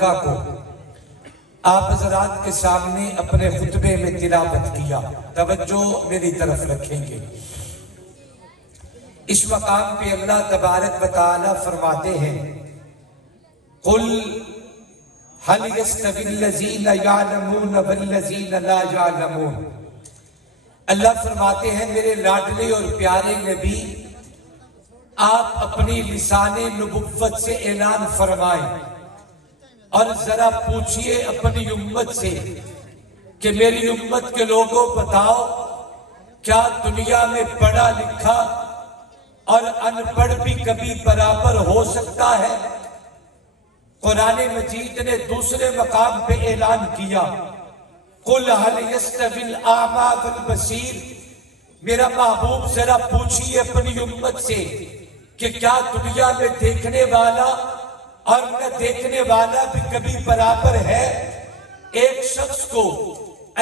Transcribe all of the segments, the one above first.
مبارکہ کو آپ حضرات کے سامنے اپنے خطبے میں تلاوت کیا. توجہ میری طرف رکھیں گے. اس مقام پہ اللہ تبارک و تعالی فرماتے ہیں قل هل يستوي الذين يعلمون والذين لا يعلمون. اللہ فرماتے ہیں میرے لاڈلے اور پیارے نبی، آپ اپنی لسان نبوت سے اعلان فرمائیں اور ذرا پوچھئے اپنی امت سے کہ میری امت کے لوگوں بتاؤ، کیا دنیا میں پڑھا لکھا اور ان پڑھ بھی کبھی برابر ہو سکتا ہے؟ قرآن مجید نے دوسرے مقام پہ اعلان کیا قل هل يستوي الاعمى والبصير. میرا محبوب ذرا پوچھئے اپنی امت سے کہ کیا دنیا میں دیکھنے والا اور نہ دیکھنے والا بھی کبھی برابر ہے؟ ایک شخص کو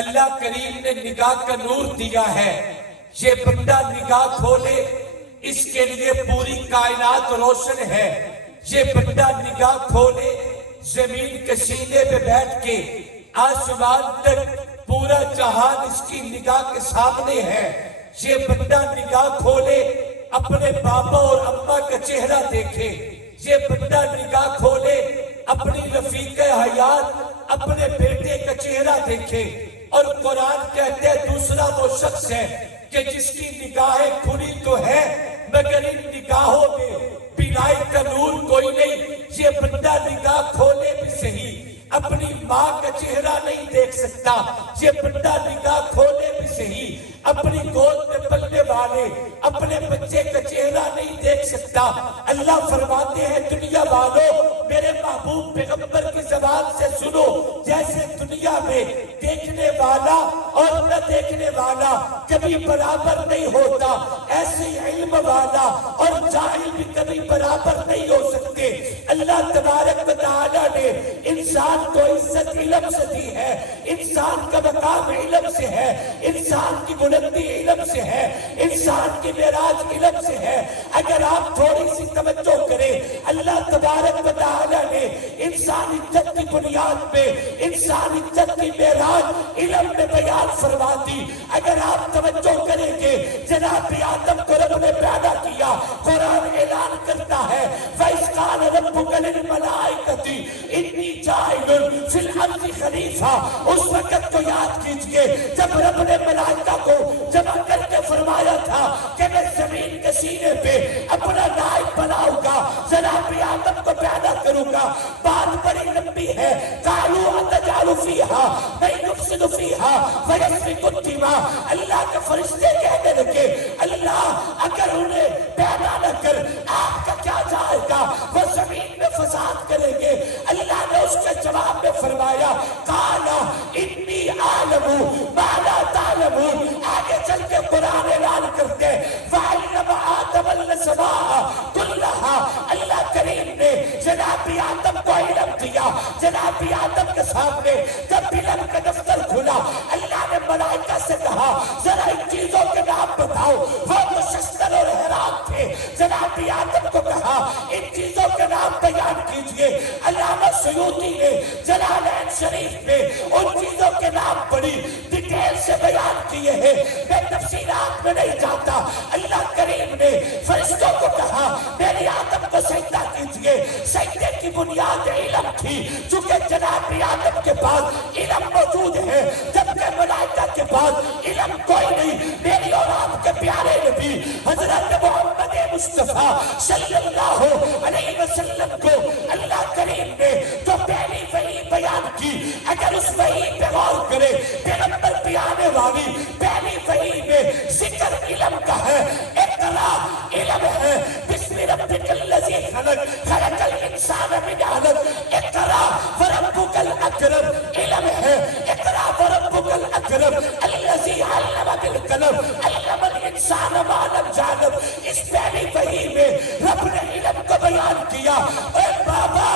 اللہ کریم نے نگاہ کا نور دیا ہے، یہ بندہ نگاہ کھولے اس کے لیے پوری کائنات روشن ہے. یہ بندہ نگاہ کھولے زمین کے سینے پہ بیٹھ کے آسمان تک پورا جہان اس کی نگاہ کے سامنے ہے. یہ بندہ نگاہ کھولے اپنے بابا اور اماں کا چہرہ دیکھے. یہ بندہ نگاہ کھولے اپنی رفیق حیات اپنے بیٹے کا چہرہ دیکھے. اور قرآن کہتے ہیں دوسرا وہ شخص ہے کہ جس کی نگاہیں کھلی تو ہے مگر ان نگاہوں میں بینائی کا نور کوئی نہیں. یہ بندہ نگاہ کھولے بھی صحیح اپنی ماں کا چہرہ نہیں دیکھ سکتا. یہ بندہ نگاہ کھولے بھی صحیح اپنی گود میں پلنے والے اپنے بچے کا چہرہ نہیں دیکھ سکتا. اللہ فرماتے ہیں دنیا والوں میرے محبوب پیغمبر کی زبان سے سنو، جیسے دنیا میں دیکھنے والا اور نہ دیکھنے والا کبھی برابر نہیں ہوتا، ایسے ہی علم والا اور جاہل بھی کبھی برابر نہیں ہو سکتے. اللہ تبارک و تعالی نے انسان کو عزت علم سے دی ہے، انسان کا مقام علم سے ہے، انسان کی بلندی علم سے ہے، انسان کی معراج علم سے ہے. اگر آپ تھوڑی سی توجہ کریں اللہ تبارک و تعالی نے انسان عزت کی بنیاد پہ انسان عزت کی معراج علم میں بیان فرما دی. اگر آپ توجہ کریں گے جناب آدم کو رب نے پیدا کیا، قرآن اعلان کرتا ہے وَإِذْ قَالَ رَبُّكَ لِلْمَلَائِكَةِ إِنِّي جَاعِلٌ فِي الْأَرْضِ خلیفہ. اس وقت کو یاد کیجئے جب رب نے ملائکہ کو جمع کر کے فرمایا تھا کہ میں زمین کے سینے پہ اپنا نائب بناؤں گا، جناب آدم کو پیدا کروں گا. بات بڑی لمبی ہے. قَالُوا أَتَجْعَلُ فِيهَا مَن يُفْسِدُ فِيهَا وَيَسْفِكُ الدِّمَاءَ. اللہ کے فرشتے کہنے لگے اللہ اگر انہیں پیدا نہ کر آپ کا کیا جائے گا، وہ زمین میں فساد کریں گے. اللہ نے اس کے جواب میں فرمایا قَالَ إِنِّي أَعْلَمُ مَا لَا تَعْلَمُونَ. آگے چل کے قرآن اعلان کرتے وَعَلَّمَ آدَمَ الْأَسْمَاءَ كُلَّهَا. اللہ کریم نے جناب آدم کو علم دیا. جناب آدم کے سامنے جب علم کا دفتر کھلا اللہ نے ملائکہ سے کہا ذرا ان چیزوں کے نام بتاؤ. وہ مشستر اور حیران تھے. جناب آدم کو کہا ان چیزوں کے نام بیان کیجئے. علامہ سیوطی نے جلالین شریف میں ان چیزوں کے نام بڑی ڈیٹیل سے بیان کیے ہیں، میں تفصیلات میں نہیں جاتا. اللہ کریم نے فرشتوں کو کہا میرے آدم کو سجدہ کیجئے. سجدے کی بنیاد علم تھی، چونکہ جناب آدم کے پاس علم موجود ہے جبکہ ملائکہ کے پاس علم کوئی نہیں. میری اور آپ کے پیارے نبی حضرت محمد مصطفیٰ صلی اللہ علیہ وسلم کو اللہ کریم نے جو پہلی وحی بیان کی، اگر اس وحی پہ غور کرے پیغمبر پہ آنے والی پہلی وحی میں ذکر علم کا ہے. اقرا علم ہے، بسم ربک الذی خلق خلق الانسان من علق. اقرا وربک الاکرم علم ہے. اقرا وربک الاکرم الذی علم بالقلم علم الانسان ما لم يعلم. اس پہلی وحی میں رب نے علم کو بیان کیا. اے بابا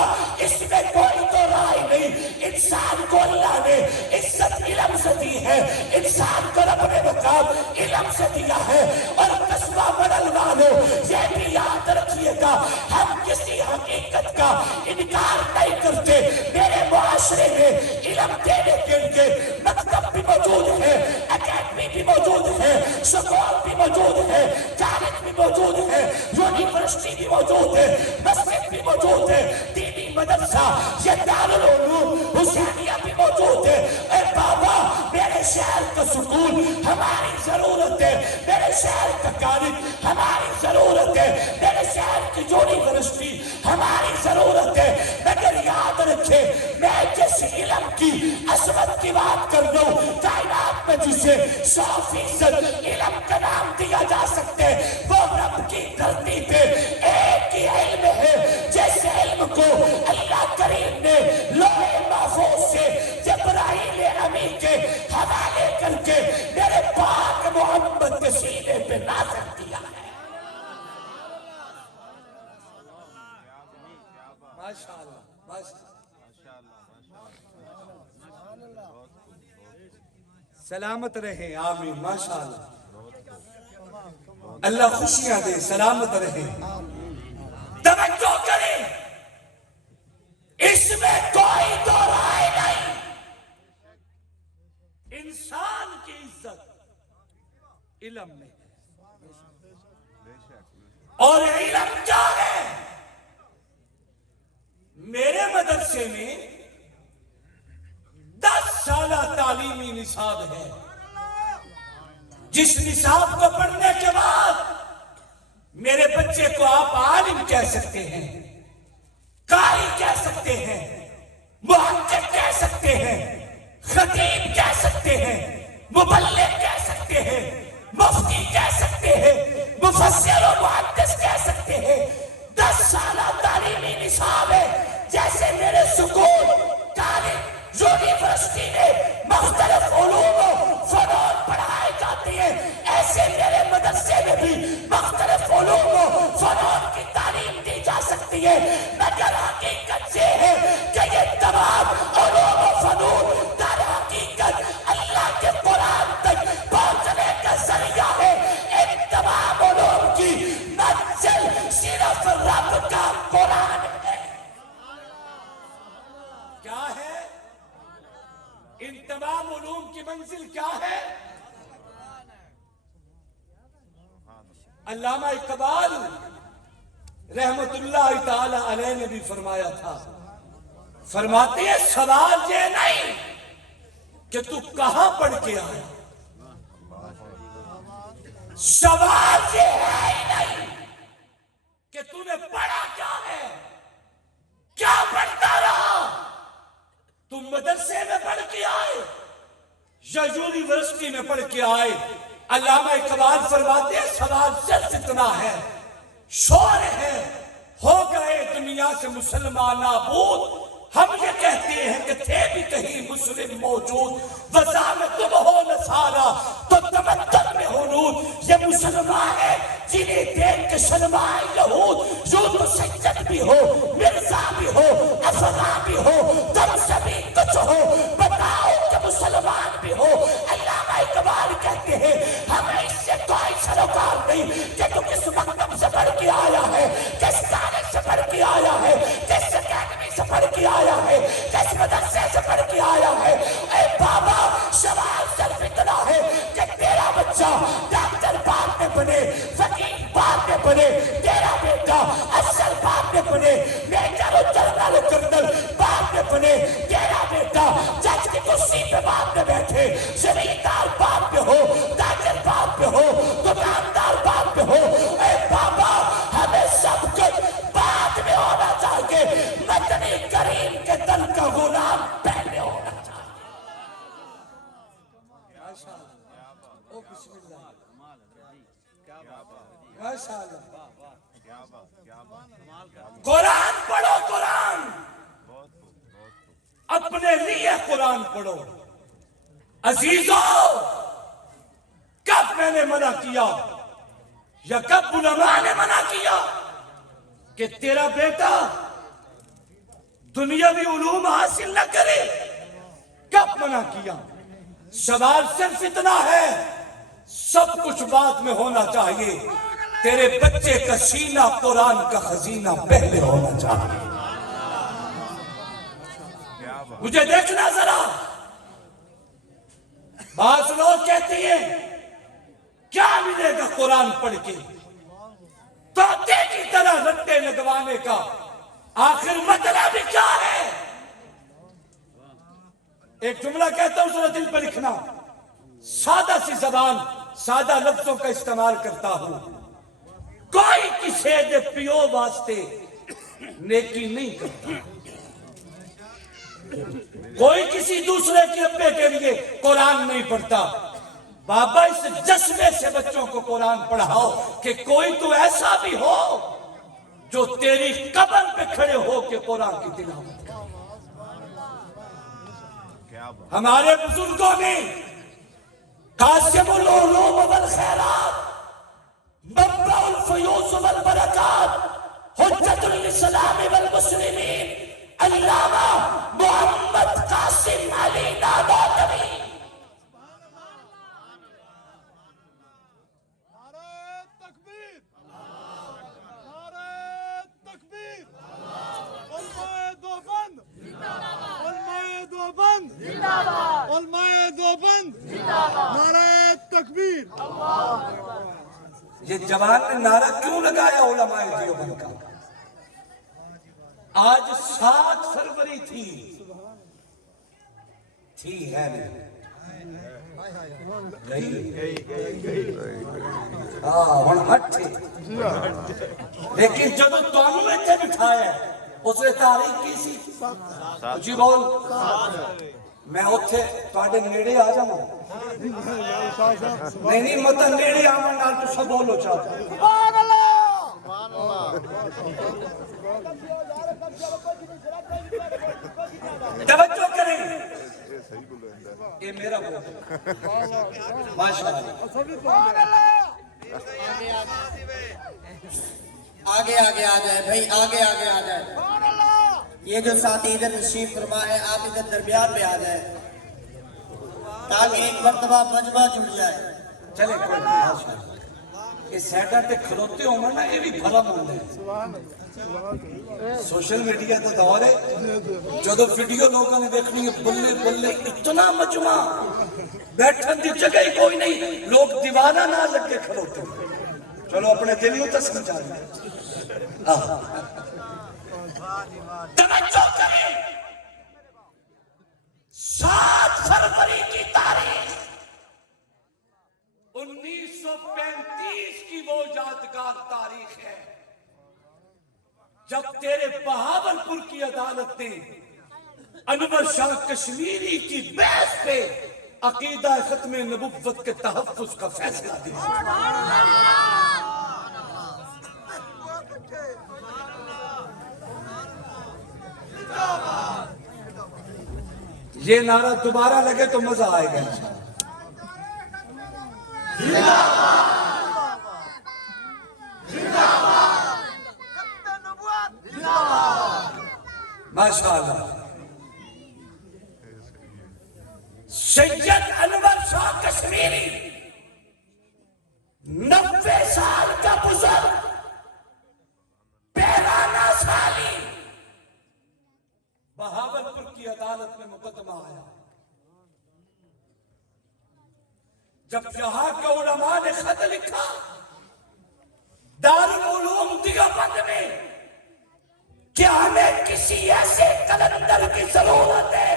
اس میں کوئی تو رائے نہیں، انسان کو اللہ نے عزت علم سے دی ہے، انسان کو رب نے مقام علم سے دیا ہے. اور قصبہ بدل والو یہ بھی یاد رکھیے گا ہم کسی حقیقت کا کا انکار نہیں کرتے. میرے معاشرے میں علم دینے کے لیے مکتب بھی موجود ہے, اکیڈمی بھی موجود ہے, سکول بھی موجود ہے, کالج بھی موجود ہے, یونیورسٹی بھی موجود ہے, مسجد بھی موجود ہے, دینی مدرسہ یہ دارالعلوم حسینیہ بھی موجود ہے. اے بابا میرے شہر کا سکول ہماری ضرورت ہے, میرے شہر کا کالج ہماری ضرورت ہے, میرے شہر کی یونیورسٹی ہماری ضرورت ہے. مگر یاد رکھے میں جس علم کی عظمت کی بات کر رہا ہوں, کائنات میں جسے 100% علم کا نام دیا جا سکتے, وہ رب کی دھرتی پہ ایک ہی علم ہے جس علم کو اللہ کریم نے لوح محفوظ سے جبرائیل امین کے حوالے کر کے میرے پاک محمد کے سینے پہ نازل کیا ہے. ماشاءاللہ سلامت رہے, آمین. ماشاءاللہ اللہ خوشیاں دے, سلامت رہے. توجہ کریں, اس میں کوئی دو رائے نہیں. انسان کی عزت علم میں ہے, اور علم کیا ہے؟ میرے مدرسے میں 10 سالہ تعلیمی نصاب ہے, جس نصاب کو پڑھنے کے بعد میرے بچے کو آپ عالم کہہ سکتے ہیں, قاری کہہ سکتے ہیں, محقق کہہ سکتے ہیں, خطیب کہہ سکتے ہیں, مبلغ کہہ سکتے ہیں, مفتی کہہ سکتے ہیں, مفسر و محدث کہہ سکتے ہیں. 10 سالہ تعلیمی نصاب ہے. جیسے میرے سکول, کالج, یونیورسٹی میں مختلف علوم و فنون پڑھائے جاتے ہیں, ایسے میرے مدرسے میں بھی مختلف علوم و فنون کی تعلیم دی جا سکتی ہے. مگر حقیقت یہ ہے کہ یہ تمام علوم و فنون در حقیقت اللہ کے قرآن تک پہنچنے کا ذریعہ ہے. ان تمام علوم کی منزل صرف رب کا قرآن ہے. کیا ہے ان تمام علوم کی منزل؟ کیا ہے؟ علامہ اقبال رحمت اللہ تعالی علیہ نے بھی فرمایا تھا, فرماتے ہیں سوال یہ نہیں کہ تو کہاں پڑھ کے آیا, سوال یہ ہے ہی نہیں کہ تو نے پڑھا کیا ہے, کیا پڑھتا رہا. تم مدرسے میں پڑھ کے آئے یا یونیورسٹی میں پڑھ کے آئے. علامہ اقبال فرماتے ہیں سوال صرف اتنا ہے, شور ہے ہو گئے دنیا سے مسلمان نابود, ہم یہ کہتے ہیں کہ تھے بھی کہیں مسلم موجود, وضع میں تم ہو نصارا تو تمدن میں ہو نور. یہ مسلمان ہے جنہیں دیکھ کے شرمائے یہود, یوں تو سجد بھی ہو, مرزا بھی ہو, افغان بھی ہو, تم سبھی کچھ ہو, بتاؤ کہ مسلمان بھی ہو. علامہ اقبال کہتے ہیں ہمیں اس سے کوئی سروکار نہیں کہ تو کس مکتب سے پڑھ کے آیا ہے, کس کالج سے پڑھ کے آیا ہے, کس اکیڈمی سے پڑھ کے آیا ہے, کس مدرسے سے پڑھ کے آیا ہے. اے بابا سوال صرف اتنا ہے کہ تیرا بچہ ڈاکٹر بعد میں بنے, وکیل بعد میں بنے, تیرا بیٹا افسر بعد میں بنے, میجر و جنرل و کرنل بعد میں بنے, تیرا بیٹا جج کی کرسی پہ بعد میں بیٹھے, زمیندار بعد میں ہو, تاجر بعد میں ہو, دکاندار بعد میں ہو. اے بابا ہمیں سب کچھ بعد میں ہونا چاہیے, مدنی کریم کے دل کا غلام پہلے ہونا چاہیے. قرآن پڑھو, قرآن اپنے لیے قرآن پڑھو. عزیزوں کب میں نے منع کیا یا کب علماء نے منع کیا کہ تیرا بیٹا دنیاوی علوم حاصل نہ کرے؟ کب منع کیا؟ سوال صرف اتنا ہے, سب کچھ بعد میں ہونا چاہیے, تیرے بچے کا سینہ قرآن کا خزینہ پہلے ہونا چاہیے. مجھے دیکھنا ذرا. بعض لوگ کہتے ہیں کیا ملے گا قرآن پڑھ کے؟ طوطے کی طرح رٹے لگوانے کا آخر مطلب کیا ہے؟ ایک جملہ کہتا ہوں ذرا دل پہ لکھنا. سادہ سی زبان سادہ لفظوں کا استعمال کرتا ہوں. کوئی کسی دے پیو واسطے نیکی نہیں کرتا. کوئی کسی دوسرے کے ابے کے لیے قرآن نہیں پڑھتا. بابا اس جذبے سے بچوں کو قرآن پڑھاؤ کہ کوئی تو ایسا بھی ہو جو تیری قبر پہ کھڑے ہو کے قرآن کی تلاوت کرے. ہمارے بزرگوں نے قاسم العلوم والخیرات، منبع الفیوز والبرکات، حجت الاسلام والمسلمین، علامہ محمد قاسم علی نانوتوی علماء دیوبند نعرہ تکبیر. یہ جوان نے نعرہ کیوں لگایا علماء دیوبند کا؟ آج 7 فروری تھی ہے لیکن جب تمہیں اتنے بٹھایا اس نے تاریخ کی سی جی بول میں اتھے تواڈے نیڑے آ جاواں. نہیں مت نیڑے آواں نال تساں بولو چاہ. سبحان اللہ. توجہ کریں یہ میرا ماشاء اللہ. آگے آگے آ جائے بھائی, آگے آگے آ جائے. یہ جو ساتھی ادھر تشریف فرما ہے آپ ادھر درمیان میں آ جائے تاکہ ایک مرتبہ مجمع جڑ جائے. چلے کوئی نہیں, یہ سیڈا تے کھلوتے ہوں نا یہ بھی بھلا مند ہے. سوشل میڈیا تو دور ہے, جدو ویڈیو لوگوں نے دیکھنی ہے بلے بلے اتنا مجمع بیٹھن دی جگہ ہی کوئی نہیں, لوگ دیوانہ نہ لگ کے کھلوتے ہیں. چلو اپنے دلیوں تو سمجھا لیں. توجہ کریں 7 فروری کی تاریخ 1935 کی وہ یادگار تاریخ ہے جب تیرے بہاولپور کی عدالت نے انور شاہ کشمیری کی بحث پہ عقیدہ ختم نبوت کے تحفظ کا فیصلہ دیا. یہ نعرہ دوبارہ لگے تو مزہ آئے گا. ماشاءاللہ. سید انور شاہ کشمیری 90 سال کا بزرگ پیرانہ سالی بہاولپور کی عدالت میں مقدمہ آیا. جب یہاں کے علماء نے خط لکھا دارالعلوم دیوبند میں کہ ہمیں کسی ایسے قلندر کی ضرورت ہے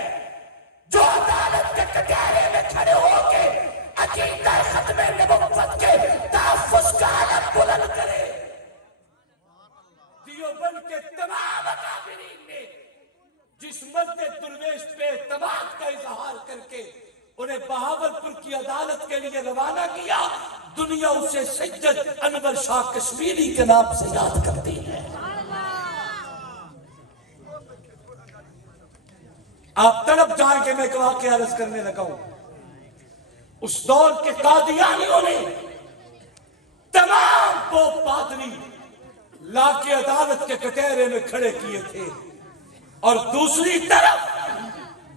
جو عدالت کے کٹہرے میں کھڑے ہو کے عقیدہ ختم نبوت کے تحفظ کا علم بلند کرے. دیوبند کے تمام اکابرین نے جس مرد درویش پہ اعتماد کا اظہار کر کے انہیں بہاولپور کی عدالت کے لیے روانہ کیا, دنیا اسے سید انور شاہ کشمیری کے نام سے یاد کرتی ہے. آپ تڑپ جائیں کہ میں ایک واقعہ عرض کرنے لگا ہوں. اس دور کے قادیانیوں نے تمام پوپ پادری لا کے عدالت کے کٹہرے میں کھڑے کیے تھے اور دوسری طرف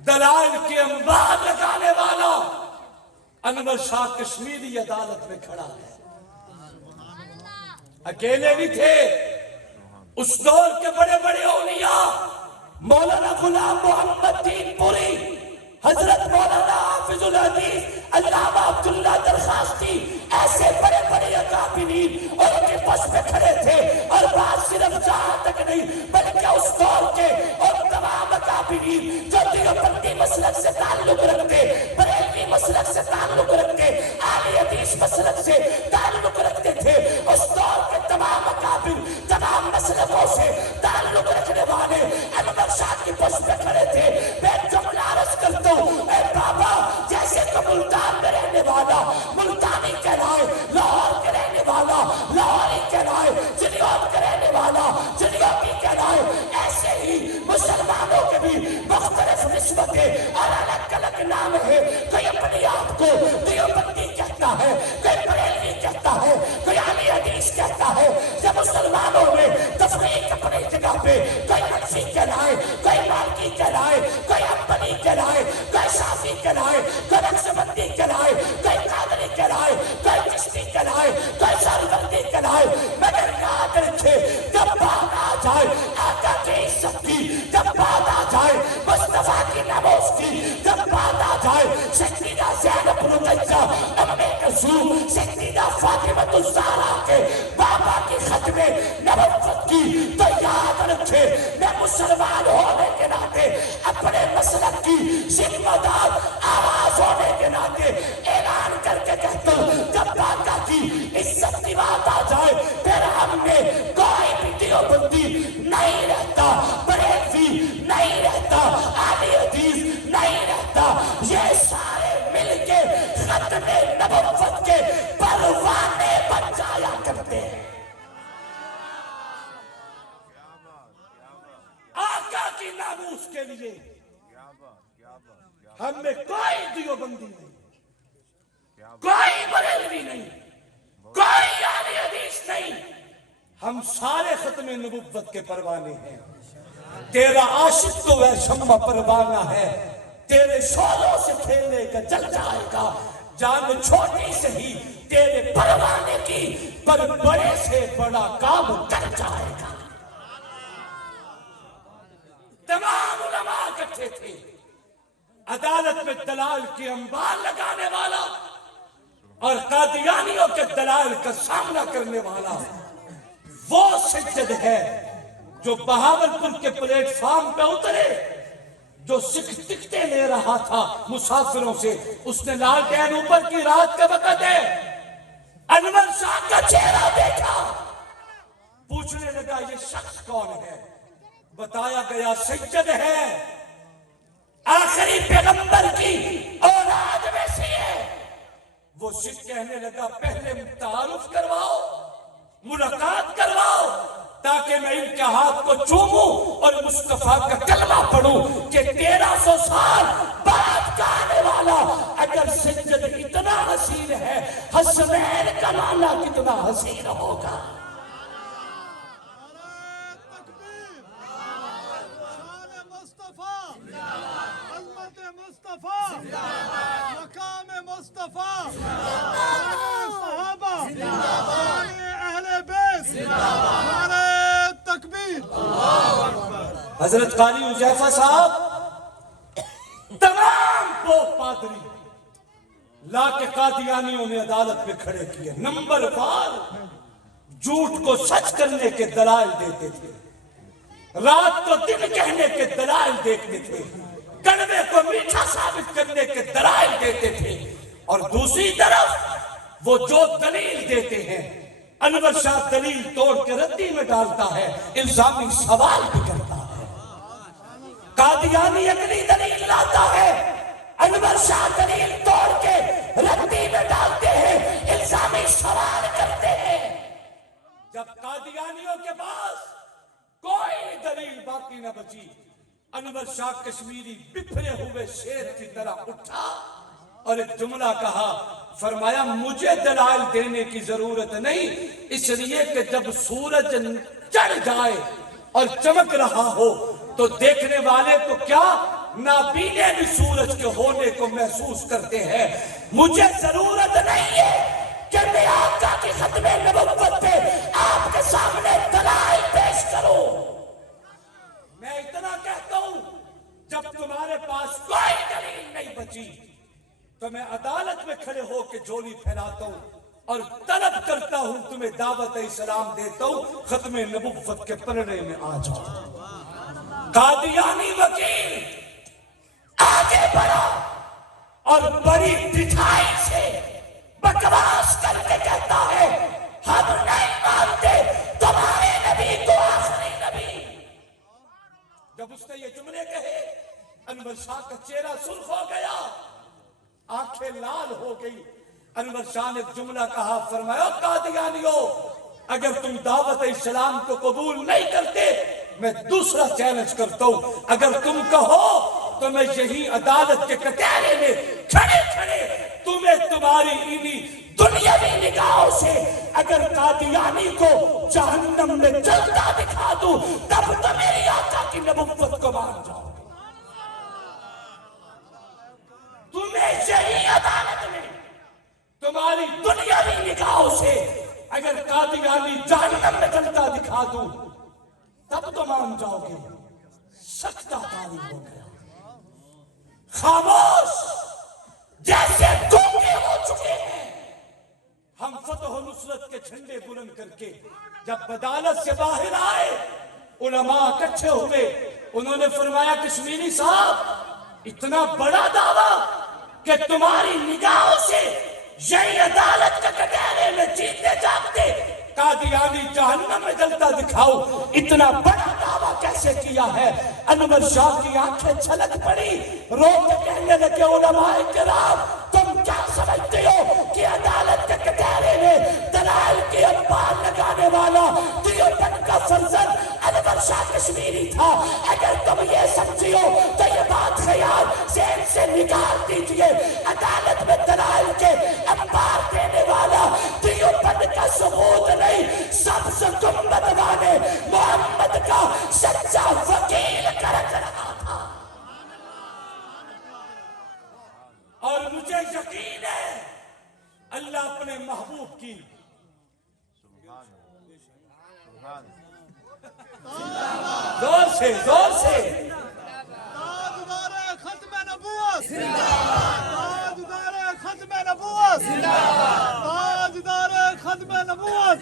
دلائل کے انبار لگانے والا انور شاہ کشمیری عدالت میں کھڑا ہے. اکیلے نہیں تھے, اس دور کے بڑے بڑے اولیاء مولانا غلام محمد دین پوری، حضرت مولانا حافظ الحدیث علامہ عبداللہ درخواستی، ایسے بڑے بڑے اکابرین اور ان کے پس پہ کھڑے تھے. اور بات صرف جہاں تک نہیں بلکہ اس دور کے اور تمام اکابرین جو دیوبندی مسلک سے تعلق رکھتے، بریلوی مسلک سے تعلق رکھتے، اہل حدیث مسلک سے تعلق رکھتے تھے، اس دور کے تمام اکابر تمام مسلکوں سے تعلق رکھنے والے انور شاہ کی پس پہ کھڑے تھے. میں جملہ عرض کرتا ہوں، اے بابا جیسے تو ملتان میں رہنے والا ملتانی کہلائے، لاہور کے رہنے والا لاہوری کہلائے، چنیوٹ کے رہنے والا چنیوٹی کہلائے، ایسے ہی مسلمانوں کے بھی مختلف نسبتیں اور الگ الگ نام ہے. کوئی اپنی آپ کو دیوبندی کہتا ہے، کوئی بریلوی کہتا ہے، کوئی اہل حدیث کہتا ہے. جب مسلمانوں میں تفریق اپنی جگہ پہ، کوئی حنفی کہلائے، کوئی مالکی کہلائے، کوئی حنبلی کہلائے، کوئی شافعی کہلائے، کوئی نقشبندی کہلائے، کوئی قادری کہلائے، کوئی چشتی کہلائے، کوئی سہروردی کہلائے، مگر یاد رکھے جب بات آ جائے آقا کی عزت کی، جب بات آ جائے مصطفیٰ کی ناموس کی، جب بات آ جائے سیدہ زینب رقیہ ام کلثوم، سیدہ فاطمۃ الزہرا کے بابا کی ختم نبوت کی، تو یاد رکھے میں مسلمان ہونے کے ناطے اپنے مسلک کی ذمہ دار آواز ہونے کے ناطے اعلان کر کے کہتا ہوں، جب آقا کی عزت کی بات آ جائے پھر ہم میں کوئی بھی دیوبندی نہیں رہتا، بریلوی نہیں رہتا، اہل حدیث نہیں رہتا. یہ سارے مل کے ختم نبوت کے پروانے بن جایا کرتے ہیں. آقا کی ناموس کے لیے ہم میں کوئی دیوبندی نہیں، کوئی بریلوی نہیں، کوئی اہل حدیث نہیں. ہم سارے ختم نبوت کے پروانے ہیں. تیرا عاشق تو ہے شمع پروانہ ہے، تیرے شعلوں سے کھیلے گا جل جائے گا. جان چھوٹی سے ہی تیرے پروانے کی، پر بڑے سے بڑا کام کر جائے گا. تمام علماء اکٹھے تھے. عدالت میں دلال کے انبار لگانے والا اور قادیانیوں کے دلال کا سامنا کرنے والا وہ سجد ہے جو بہاولپور کے پلیٹ فارم پہ اترے، جو سکھ ٹکٹیں لے رہا تھا مسافروں سے. اس نے لالٹین اوپر کی رات کا وقت ہے، انور شاہ کا چہرہ دیکھا، پوچھنے لگا یہ شخص کون ہے؟ بتایا گیا سجد ہے، آخری پیغمبر کی اولاد میں سے ہے. وہ سکھ کہنے لگا پہلے تعارف کرواؤ، ملاقات کرواؤ، تاکہ میں ان کے ہاتھ کو چوموں اور مصطفیٰ کا کلمہ پڑھوں کہ 1300 سال بعد کا آنے والا اگر سجد اتنا حسین ہے، حسنین کا معنی کتنا حسین ہوگا. مقام مصطفیٰ، صحابہ، اہل بیت، نعرہ تکبیر. حضرت قاری حذیفہ صاحب تمام پوپ پادری لا کے قادیانیوں نے عدالت میں کھڑے کیے. نمبر وار جھوٹ کو سچ کرنے کے دلائل دیتے تھے، رات کو دن کہنے کے دلائل دیکھتے تھے، کڑوے کو میٹھا ثابت کرنے کے دلائل دیتے تھے. اور دوسری طرف وہ جو دلیل دیتے ہیں انور شاہ دلیل توڑ کے ردی میں ڈالتا ہے، الزامی سوال بھی کرتا ہے. قادیانی اگلی دلیل لاتا ہے، انور شاہ دلیل توڑ کے ردی میں ڈالتے ہیں، الزامی سوال کرتے ہیں. جب قادیانیوں کے پاس کوئی دلیل باقی نہ بچی، انور شاہ کشمیری بکھرے ہوئے شیر کی طرح اٹھا اور ایک جملہ کہا. فرمایا مجھے دلائل دینے کی ضرورت نہیں، اس لیے کہ جب سورج چڑھ جائے اور چمک رہا ہو تو دیکھنے والے تو کیا نابینے بھی سورج کے ہونے کو محسوس کرتے ہیں. مجھے ضرورت نہیں ہے کہ میں آقا کی ختم نبوت پہ آپ کے سامنے دلائل پیش کروں. میں اتنا کہتا پاس کوئی دلیل نہیں بچی تو میں عدالت میں کھڑے ہو کے جھولی پھیلاتا ہوں اور طلب کرتا ہوں تمہیں دعوت اسلام دیتا ہوں ختم نبوت کے پلڑے میں آ جاؤ۔ قادیانی وکیل آگے بڑھا اور بڑی ڈٹھائی سے بکواس کر کے کہتا ہے ہم نہیں مانتے تمہارے نبی کو آخری نبی۔ جب اس نے یہ جملے کہے انور شاہ کا چہرہ سرخ ہو گیا، آنکھیں لال ہو گئی۔ انور شاہ نے جملہ کہا، فرمایا قادیانیوں اگر تم دعوت اسلام کو قبول نہیں کرتے میں دوسرا چیلنج کرتا ہوں، اگر تم کہو تو میں یہی عدالت کے کٹہرے میں کھڑے کھڑے تمہیں تمہاری انہی دنیاوی نگاہوں سے اگر قادیانی کو جہنم میں جلتا دکھا دوں تب تو میری آقا کی نبوت کو مان جاؤ۔ تمہیں یہی عدالت میں تمہاری دنیاوی نگاہوں سے اگر قادیانی جہنم میں جلتا دکھا دوں تب تو مان جاؤ گے۔ سختہ کاری ہو گیا، خاموش جیسے گونگے ہو چکے ہیں۔ ہم فتح و نصرت کے جھنڈے بلند کر کے جب عدالت سے باہر آئے علماء اکٹھے ہوئے، انہوں نے فرمایا کشمیری صاحب اتنا بڑا دعویٰ کہ تمہاری نگاہوں سے یہی عدالت کے کٹہرے میں جیتے جاگتے قادیانی جہنم میں جلتا دکھاؤ، اتنا بڑا دعویٰ کیسے کیا ہے؟ انور شاہ کی آنکھیں چھلک پڑی، رو کے کہنے لگے علماء کرام تم کیا سمجھتے ہو کہ عدالت کے کٹہرے میں دلائل کی انبار لگانے والا دیوبند کا فرزند انور شاہ کشمیری تھا؟ اگر تم یہ سمجھی ہو تو یہ بات خیال ذہن سے نکال دیجئے۔ عدالت میں دلائل کے انبار دینے والا دیوبند کا ثبوت نہیں، سبز گنبد والے محمد کا سچا وکیل کرک رہا تھا۔ اور مجھے یقین ہے اللہ اپنے محبوب کی زور سے تاجدار ختم نبوت، تاجدار ختم نبوت، تاجدار ختم نبوت۔